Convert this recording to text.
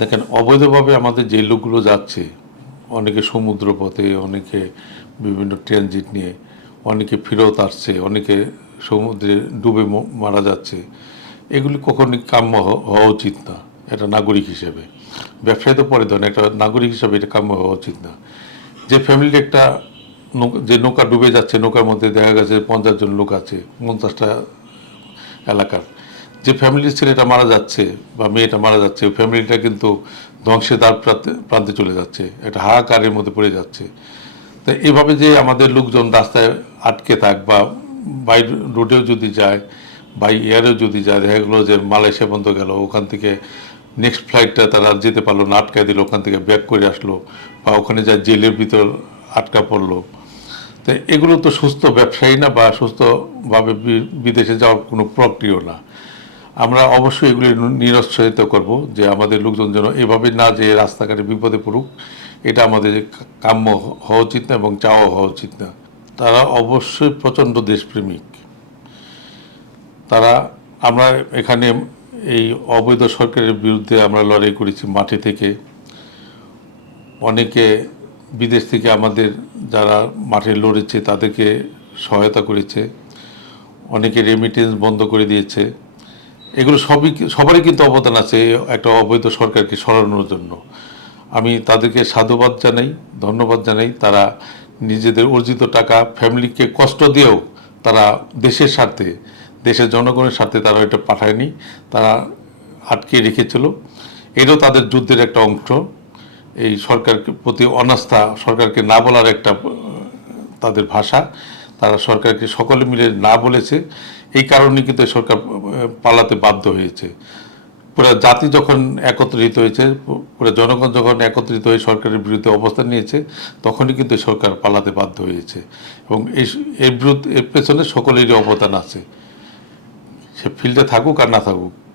দেখেন, অবৈধভাবে আমাদের যে লোকগুলো যাচ্ছে, অনেকে সমুদ্র পথে, অনেকে বিভিন্ন ট্রানজিট নিয়ে, অনেকে ফেরত আসছে, অনেকে সমুদ্রে ডুবে মারা যাচ্ছে। এগুলি কখনই কাম্য হওয়া উচিত না একটা নাগরিক হিসেবে। ব্যবসায়ী তো পরে ধরেন, একটা নাগরিক হিসেবে এটা কাম্য হওয়া উচিত না। যে ফ্যামিলির একটা যে নৌকা ডুবে যাচ্ছে, নৌকার মধ্যে দেখা গেছে 50 জন লোক আছে, 50টা এলাকার, যে ফ্যামিলির ছেলেটা মারা যাচ্ছে বা মেয়েটা মারা যাচ্ছে, ওই ফ্যামিলিটা কিন্তু ধ্বংসের দ্বার প্রান্তে চলে যাচ্ছে, একটা হাহাকারের মধ্যে পড়ে যাচ্ছে। তো এভাবে যে আমাদের লোকজন রাস্তায় আটকে থাক বা বাই রোডেও যদি যায়, বাই এয়ারেও যদি যায়, দেখা গেলো যে মালয়েশিয়া পর্যন্ত গেল, ওখান থেকে নেক্সট ফ্লাইটটা তারা যেতে পারলো না, আটকায় দিল, ওখান থেকে ব্যাক করে আসলো, বা ওখানে যায় জেলের ভিতর আটকা পড়লো। তো এগুলো তো সুস্থ ব্যবসায়ী না, বা সুস্থভাবে বিদেশে যাওয়ার কোনো প্রক্রিয়া না। আমরা অবশ্যই এগুলি নিরুৎসাহিত করব যে আমাদের লোকজন যেন এভাবে না যে রাস্তাঘাটে বিপদে পড়ুক, এটা আমাদের কাম্য হওয়া উচিত না এবং চাওয়া হওয়া উচিত না। তারা অবশ্যই প্রচণ্ড দেশপ্রেমিক। তারা, আমরা এখানে এই অবৈধ সরকারের বিরুদ্ধে আমরা লড়াই করেছি মাঠে থেকে। অনেকে বিদেশ থেকে আমাদের যারা মাঠে লড়েছে তাদেরকে সহায়তা করেছে, অনেকে রেমিটেন্স বন্ধ করে দিয়েছে। এগুলো সবারই কিন্তু অবদান আছে একটা অবৈধ সরকারকে সরানোর জন্য। আমি তাদেরকে সাধুবাদ জানাই, ধন্যবাদ জানাই। তারা নিজেদের অর্জিত টাকা ফ্যামিলিকে কষ্ট দিয়েও তারা দেশের স্বার্থে, দেশের জনগণের স্বার্থে তারা এটা পাঠায়নি, তারা আটকে রেখেছিল। এটাও তাদের যুদ্ধের একটা অংশ। এই সরকারকে প্রতি অনাস্থা, সরকারকে না বলার একটা তাদের ভাষা। তারা সরকারকে সকলে মিলে না বলেছে, এই কারণে কিন্তু সরকার পালাতে বাধ্য হয়েছে। পুরো জাতি যখন একত্রিত হয়েছে, পুরো জনগণ যখন একত্রিত হয়ে সরকারের বিরুদ্ধে অবস্থান নিয়েছে, তখনই কিন্তু সরকার পালাতে বাধ্য হয়েছে। এবং এর পেছনে সকলেরই অবদান আছে, সে ফিল্ডে থাকুক আর না থাকুক।